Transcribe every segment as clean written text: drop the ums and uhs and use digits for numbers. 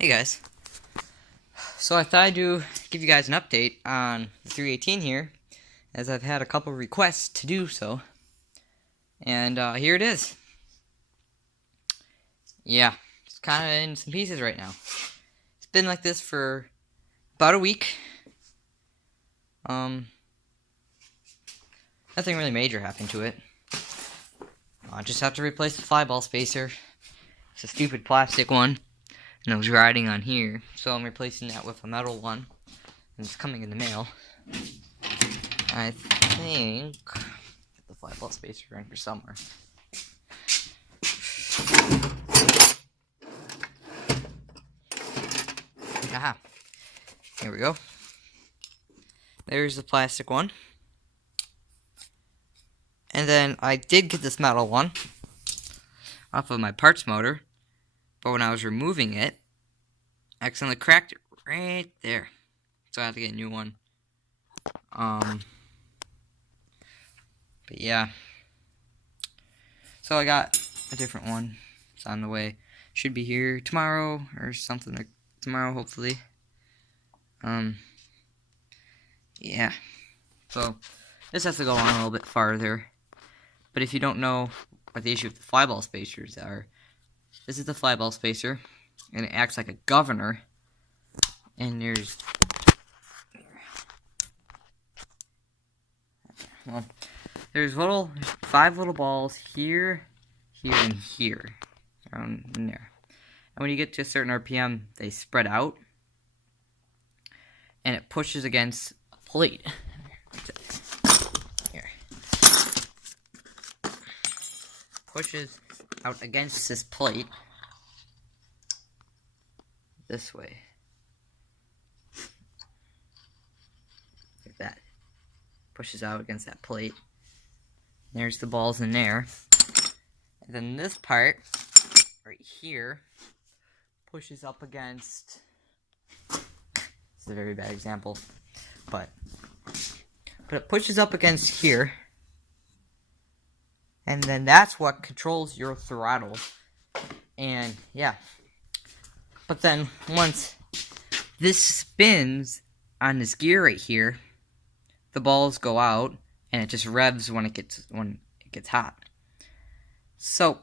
Hey guys. So I thought I'd give you guys an update on the 318 here, as I've had a couple requests to do so. And here it is. Yeah, it's kind of in some pieces right now. It's been like this for about a week. Nothing really major happened to it. I just have to replace the flyball spacer. It's a stupid plastic one, and it was riding on here, so I'm replacing that with a metal one, and it's coming in the mail. I think the flyball spacer around here somewhere. Aha, here we go. There's the plastic one. And then I did get this metal one off of my parts motor, but when I was removing it, I accidentally cracked it right there. So I have to get a new one. But yeah. So I got a different one. It's on the way. Should be here tomorrow or something like tomorrow, hopefully. Yeah. So this has to go on a little bit farther. But if you don't know what the issue with the flyball spacers are, this is the flyball spacer, and it acts like a governor. And there's five little balls here, here, and here, around in there. And when you get to a certain RPM, they spread out, and it pushes against a plate. Here. Pushes out against this plate this way. Like that. Pushes out against that plate. There's the balls in there. And then this part, right here, pushes up against... This is a very bad example. But it pushes up against here. And then that's what controls your throttle. And, yeah. But then, once this spins on this gear right here, the balls go out, and it just revs when it gets hot. So,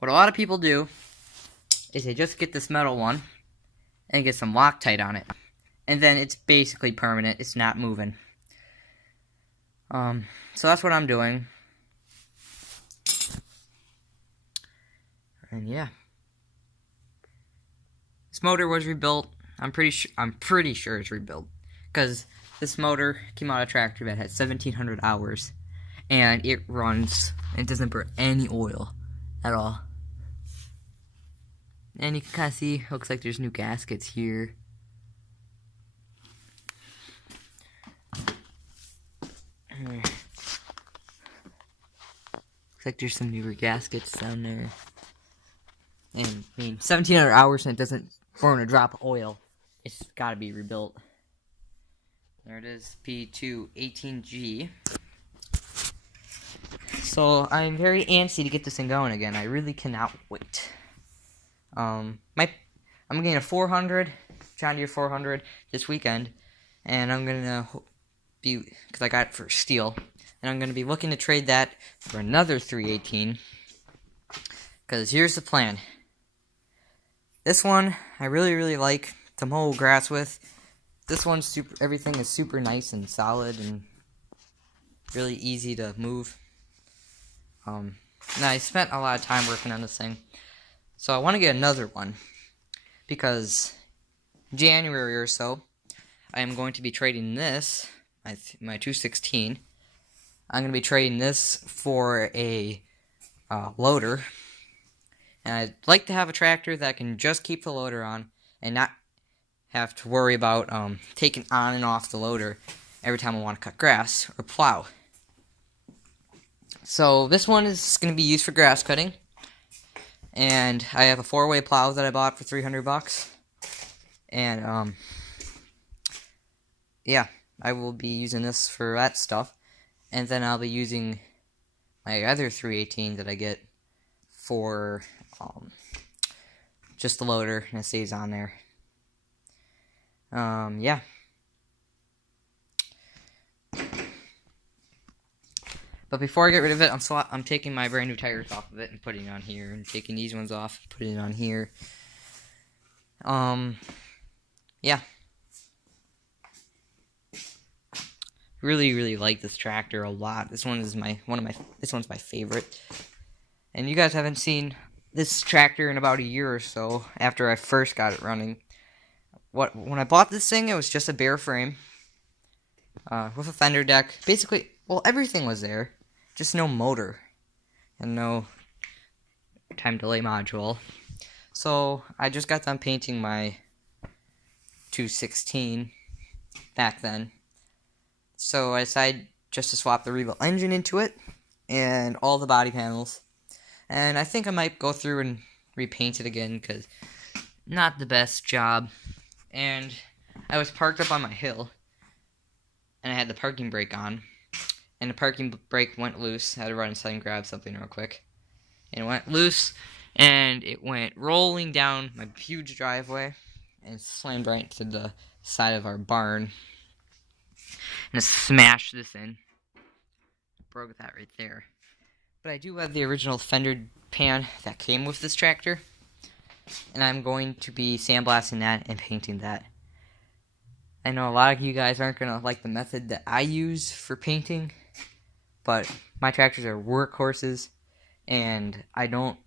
what a lot of people do is they just get this metal one and get some Loctite on it, and then it's basically permanent. It's not moving. So that's what I'm doing. And yeah, this motor was rebuilt. I'm pretty sure it's rebuilt, because this motor came out of a tractor that had 1,700 hours, and it runs. It doesn't burn any oil at all. And you can kind of see, looks like there's new gaskets here. Looks like there's some newer gaskets down there. And, I mean, 1,700 hours and it doesn't burn a drop of oil. It's gotta be rebuilt. There it is, P218G. So, I'm very antsy to get this thing going again. I really cannot wait. I'm getting a 400, John Deere 400 this weekend. And I'm gonna be, because I got it for steel. And I'm gonna be looking to trade that for another 318. Because here's the plan. This one, I really like to mow grass with. This one's everything is super nice and solid and really easy to move. Now I spent a lot of time working on this thing. So I want to get another one. Because January or so, I am going to be trading this, my 216. I'm going to be trading this for a loader. And I'd like to have a tractor that can just keep the loader on and not have to worry about taking on and off the loader every time I want to cut grass or plow. So this one is going to be used for grass cutting. And I have a 4-way plow that I bought for $300. And yeah, I will be using this for that stuff. And then I'll be using my other 318 that I get for just the loader, and it stays on there. Yeah. But before I get rid of it, I'm taking my brand new tires off of it and putting it on here, and taking these ones off and putting it on here. Yeah. Really like this tractor a lot. This one's my favorite. And you guys haven't seen this tractor in about a year or so after I first got it running. When I bought this thing, it was just a bare frame with a fender deck. Basically, well, everything was there, just no motor and no time delay module. So I just got done painting my 216 back then. So I decided just to swap the rebuilt engine into it and all the body panels. And I think I might go through and repaint it again because not the best job. And I was parked up on my hill and I had the parking brake on. And the parking brake went loose. I had to run inside and grab something real quick. And it went loose and it went rolling down my huge driveway and slammed right into the side of our barn. And it smashed this in. Broke that right there. But I do have the original fender pan that came with this tractor. And I'm going to be sandblasting that and painting that. I know a lot of you guys aren't going to like the method that I use for painting. But my tractors are workhorses. And I don't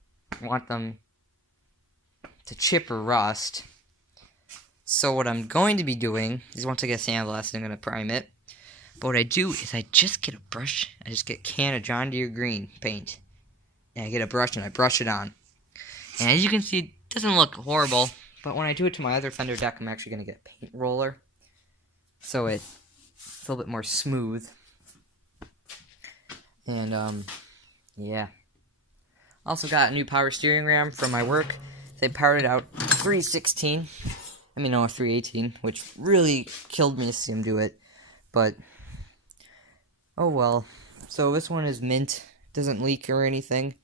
want them to chip or rust. So what I'm going to be doing is once I get sandblasted, I'm going to prime it. But what I do is I just get a brush. I just get a can of John Deere green paint. And I get a brush and I brush it on. And as you can see, it doesn't look horrible. But when I do it to my other fender deck, I'm actually going to get a paint roller. So it's a little bit more smooth. And, yeah. Also got a new power steering ram from my work. They powered it out 318, which really killed me to see them do it. But, oh well. So this one is mint. Doesn't leak or anything.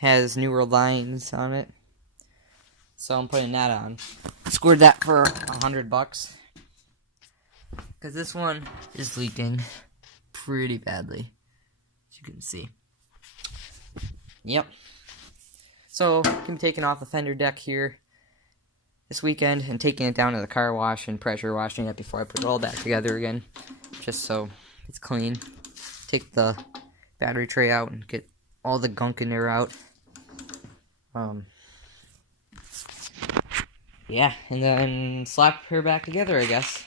Has newer lines on it. So I'm putting that on. Scored that for $100. Because this one is leaking pretty badly. As you can see. Yep. So, I'm taking off the fender deck here this weekend and taking it down to the car wash and pressure washing it before I put it all back together again. Just so it's clean. Take the battery tray out and get all the gunk in there out. Yeah, and then slap her back together, I guess.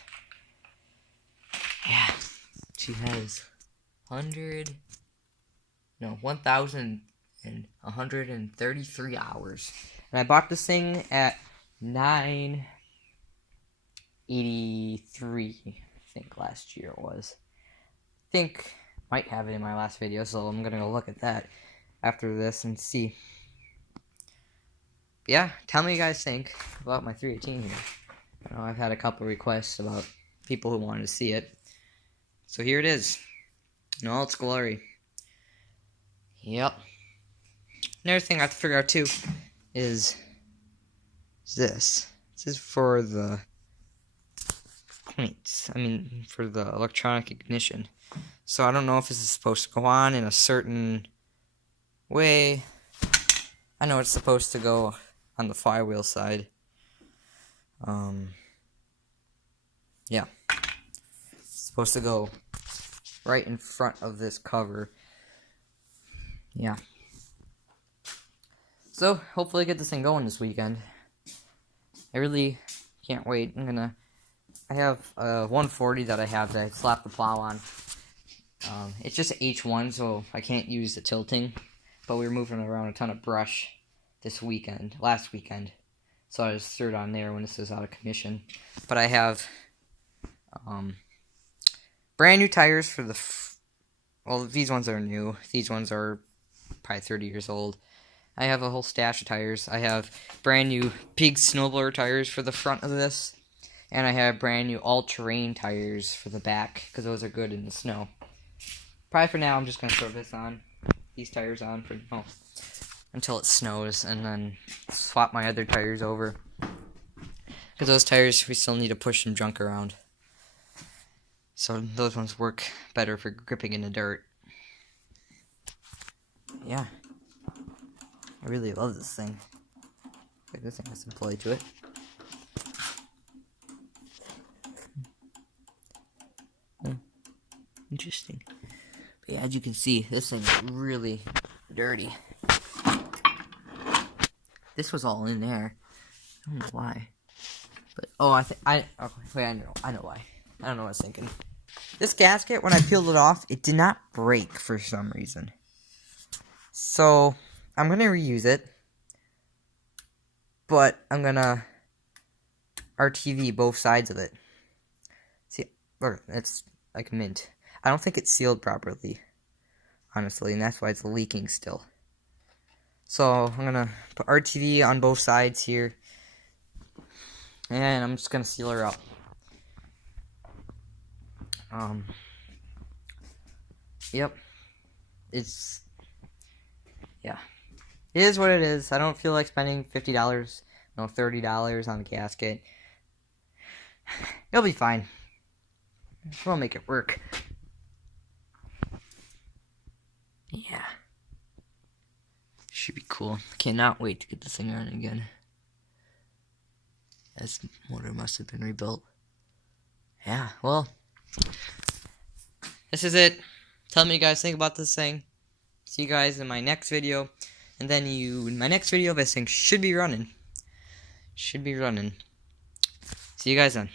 Yeah, she has 1,133 hours. And I bought this thing at $983, I think last year it was. I think might have it in my last video, so I'm gonna go look at that after this and see. Yeah, tell me what you guys think about my 318 here. I know I've had a couple requests about people who wanted to see it. So here it is, in all its glory. Yep. Another thing I have to figure out too is this. This is for the points. For the electronic ignition. So I don't know if this is supposed to go on in a certain way. I know it's supposed to go on the flywheel side. Yeah. It's supposed to go right in front of this cover. Yeah. So, hopefully I get this thing going this weekend. I really can't wait. I have a 140 that I slap the plow on. It's just H1, so I can't use the tilting. But we were moving around a ton of brush last weekend. So I just threw it on there when this is out of commission. But I have brand new tires for well, these ones are new. These ones are probably 30 years old. I have a whole stash of tires. I have brand new big snowblower tires for the front of this. And I have brand new all-terrain tires for the back, because those are good in the snow. Probably for now, I'm just going to throw these tires on for now. until it snows, and then swap my other tires over. Because those tires, we still need to push some junk around. So those ones work better for gripping in the dirt. Yeah. I really love this thing. Like, this thing has some play to it. Interesting. But yeah, as you can see, this thing is really dirty. This was all in there. I don't know why. But wait, I know why. I don't know what I was thinking. This gasket, when I peeled it off, it did not break for some reason. So I'm gonna reuse it, but I'm gonna RTV both sides of it. See, look, it's like mint. I don't think it's sealed properly, honestly, and that's why it's leaking still. So I'm gonna put RTV on both sides here, and I'm just gonna seal her up. Yep. Yeah. It is what it is. I don't feel like spending $50, no, $30 on a gasket. It'll be fine. We'll make it work. Yeah. Should be cool. Cannot wait to get this thing running again. This motor must have been rebuilt. Yeah, well, this is it. Tell me what you guys think about this thing. See you guys in my next video. And then in my next video, this thing should be running. See you guys then.